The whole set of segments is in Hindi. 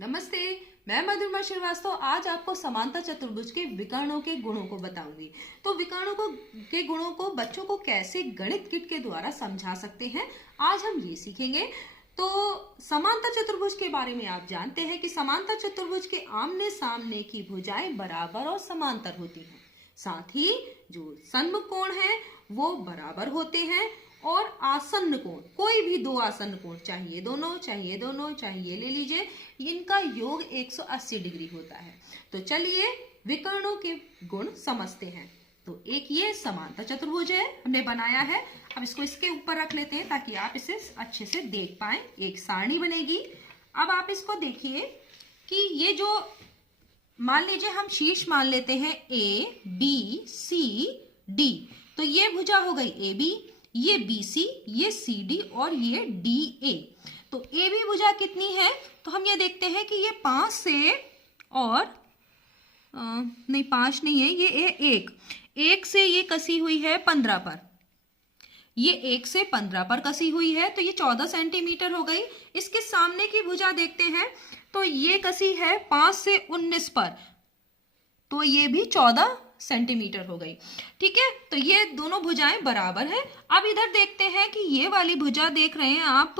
नमस्ते। मैं मधुरमा श्रीवास्तव आज आपको समांतर चतुर्भुज के विकर्णों के गुणों को बताऊंगी। तो विकर्णों के गुणों को बच्चों को कैसे गणित किट के द्वारा समझा सकते हैं, आज हम ये सीखेंगे। तो समांतर चतुर्भुज के बारे में आप जानते हैं कि समांतर चतुर्भुज के आमने सामने की भुजाएं बराबर और समांतर होती हैं। साथ ही जो सन्मुख कोण है वो बराबर होते हैं और आसन्न कोण, कोई भी दो आसन्न कोण, चाहिए दोनों चाहिए ले लीजिए, इनका योग 180 डिग्री होता है। तो चलिए विकर्णों के गुण समझते हैं। तो एक ये समांतर चतुर्भुज है, हमने बनाया है। अब इसको इसके ऊपर रख लेते हैं ताकि आप इसे अच्छे से देख पाए। एक सारणी बनेगी। अब आप इसको देखिए कि ये जो, मान लीजिए हम शीर्ष मान लेते हैं ए बी सी डी, तो ये भुजा हो गई ए बी, ये बी सी, ये सी डी और ये डी ए। तो ए बी भुजा कितनी है, तो हम ये देखते हैं कि ये 5 से और नहीं 5 नहीं है, ये एक से ये कसी हुई है 15 पर, ये 1 से 15 पर कसी हुई है, तो ये 14 सेंटीमीटर हो गई। इसके सामने की भुजा देखते हैं तो ये कसी है 5 से 19 पर, तो ये भी 14 सेंटीमीटर हो गई। ठीक है, तो ये दोनों भुजाएं बराबर है। अब इधर देखते हैं कि ये वाली भुजा देख रहे हैं आप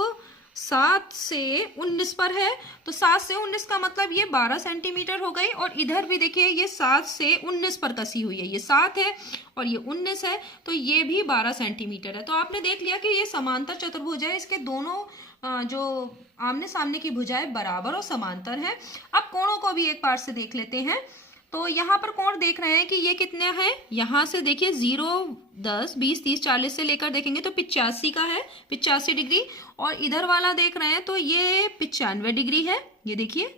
7 से 19 पर है, तो 7 से 19 का मतलब ये 12 सेंटीमीटर हो गई। और इधर भी देखिए ये 7 से 19 पर कसी हुई है, ये 7 है और ये 19 है, तो ये भी 12 सेंटीमीटर है। तो आपने देख लिया कि ये समांतर चतुर्भुज है, इसके दोनों जो आमने सामने की भुजाएं बराबर और समांतर है। अब कोणों को भी एक बार से देख लेते हैं। तो यहाँ पर कोण देख रहे हैं कि ये कितने हैं, यहाँ से देखिए 0, 10, 20, 30, 40 से लेकर देखेंगे तो 85 का है, 85 डिग्री। और इधर वाला देख रहे हैं तो ये 95 डिग्री है, ये देखिए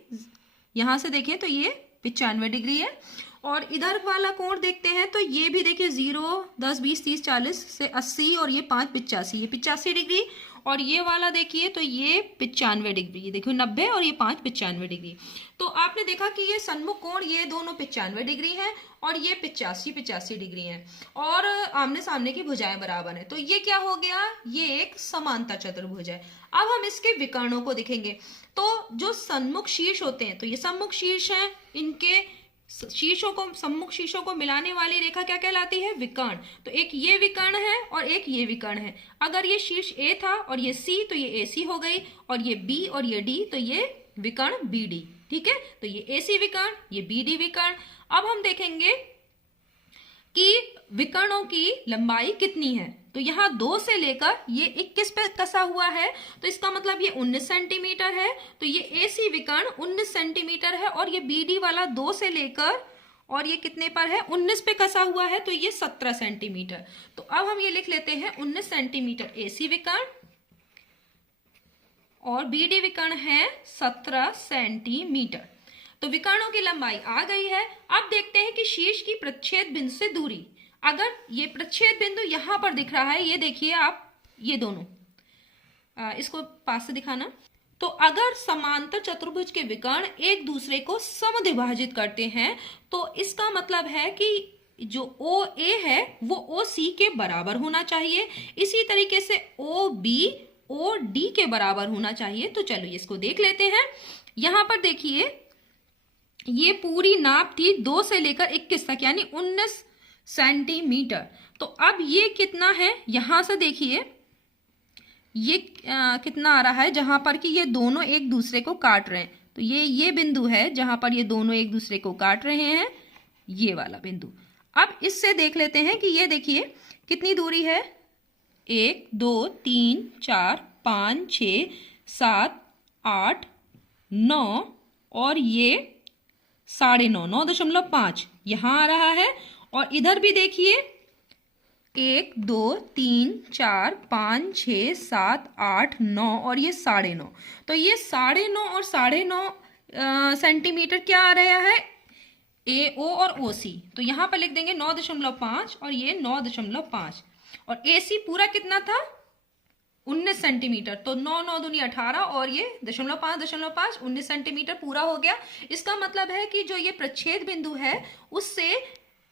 यहाँ से देखें तो ये 95 डिग्री है। और इधर वाला कोण देखते हैं तो ये भी देखिए 0, 10, 20, 30, 40 से 80 और ये 5 85, ये 85 डिग्री। और ये वाला देखिए तो ये 95 डिग्री, ये देखिए 90 और ये 5 95 डिग्री। तो आपने देखा कि ये सन्मुख कोण ये दोनों 95 डिग्री है और ये 85 डिग्री है और आमने सामने की भुजाएं बराबर है। तो ये क्या हो गया, ये एक समांतर चतुर्भुज है। अब हम इसके विकर्णों को देखेंगे। तो जो सन्मुख शीर्ष होते हैं, तो ये सम्मुख शीर्ष है, इनके शीर्षों को, सम्मुख शीर्षों को मिलाने वाली रेखा क्या कहलाती है, विकर्ण। तो एक ये विकर्ण है और एक ये विकर्ण है। अगर ये शीर्ष ए था और ये सी, तो ये AC हो गई, और ये B और ये D, तो ये विकर्ण BD। ठीक है, तो ये AC विकर्ण, ये BD विकर्ण। अब हम देखेंगे कि विकर्णों की लंबाई कितनी है। तो यहाँ 2 से लेकर ये 21 पे कसा हुआ है, तो इसका मतलब ये 19 सेंटीमीटर है। तो ये AC विकर्ण 19 सेंटीमीटर है और ये BD वाला 2 से लेकर और ये कितने पर है, 19 पे कसा हुआ है, तो ये 17 सेंटीमीटर। तो अब हम ये लिख लेते हैं 19 सेंटीमीटर AC विकर्ण और BD विकर्ण है 17 सेंटीमीटर। तो विकर्णों की लंबाई आ गई है। अब देखते हैं कि शीर्ष की प्रच्छेद बिंदु से दूरी। अगर ये प्रच्छेद बिंदु यहां पर दिख रहा है, ये देखिए आप, ये दोनों, इसको पास से दिखाना। तो अगर समांतर चतुर्भुज के विकर्ण एक दूसरे को समद्विभाजित करते हैं, तो इसका मतलब है कि जो OA है वो OC के बराबर होना चाहिए। इसी तरीके से OB OD के बराबर होना चाहिए। तो चलो इसको देख लेते हैं। यहां पर देखिए ये पूरी नाप थी 2 से लेकर 21 तक, यानी 19 सेंटीमीटर। तो अब ये कितना है, यहां से देखिए ये कितना आ रहा है, जहां पर कि ये दोनों एक दूसरे को काट रहे हैं। तो ये बिंदु है जहां पर ये दोनों एक दूसरे को काट रहे हैं, ये वाला बिंदु। अब इससे देख लेते हैं कि ये देखिए कितनी दूरी है, 1 2 3 4 5 6 7 8 9 और ये 9.5, 9.5 यहां आ रहा है। और इधर भी देखिए 1 2 3 4 5 6 7 8 9 और ये 9.5। तो ये 9.5 और 9.5 सेंटीमीटर क्या आ रहा है, AO और OC। तो यहां पर लिख देंगे 9.5 और ये 9.5। और AC पूरा कितना था, 19 सेंटीमीटर। तो 9 9 दूनी 18 और ये 0.5 19 सेंटीमीटर पूरा हो गया। इसका मतलब है कि जो ये प्रच्छेद बिंदु है उससे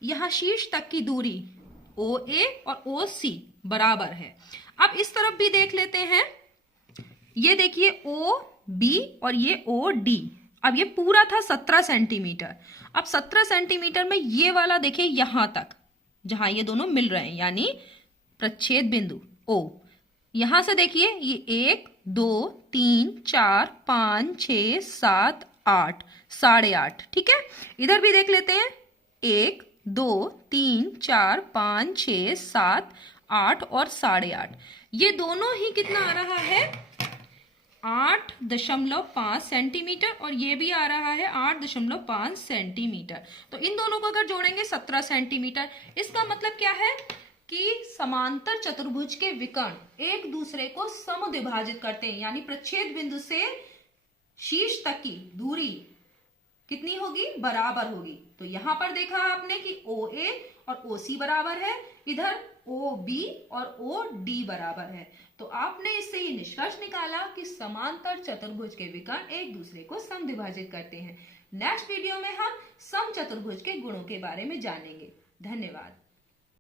यहाँ शीर्ष तक की दूरी OA और OC बराबर है। अब इस तरफ भी देख लेते हैं। ये देखिए OB और ये OD। अब ये पूरा था 17 सेंटीमीटर। अब 17 सेंटीमीटर में ये वाला देखिए यहां तक जहां ये दोनों मिल रहे हैं, यानी प्रच्छेद बिंदु ओ। यहां से देखिए ये 1 2 3 4 5 6 7 8, 8.5। ठीक है, इधर भी देख लेते हैं। 1 2 3 4 5 6 7 8 और 8.5, ये दोनों ही कितना आ रहा है 8.5 सेंटीमीटर, और ये भी आ रहा है 8.5 सेंटीमीटर। तो इन दोनों को अगर जोड़ेंगे 17 सेंटीमीटर। इसका मतलब क्या है कि समांतर चतुर्भुज के विकर्ण एक दूसरे को समद्विभाजित करते हैं, यानी प्रच्छेद बिंदु से शीर्ष तक की दूरी कितनी होगी, बराबर होगी। तो यहां पर देखा आपने कि OA और OC बराबर है, इधर OB और OD बराबर है। तो आपने इससे ये निष्कर्ष निकाला कि समांतर चतुर्भुज के विकर्ण एक दूसरे को समद्विभाजित करते हैं। नेक्स्ट वीडियो में हम समचतुर्भुज के गुणों के बारे में जानेंगे। धन्यवाद।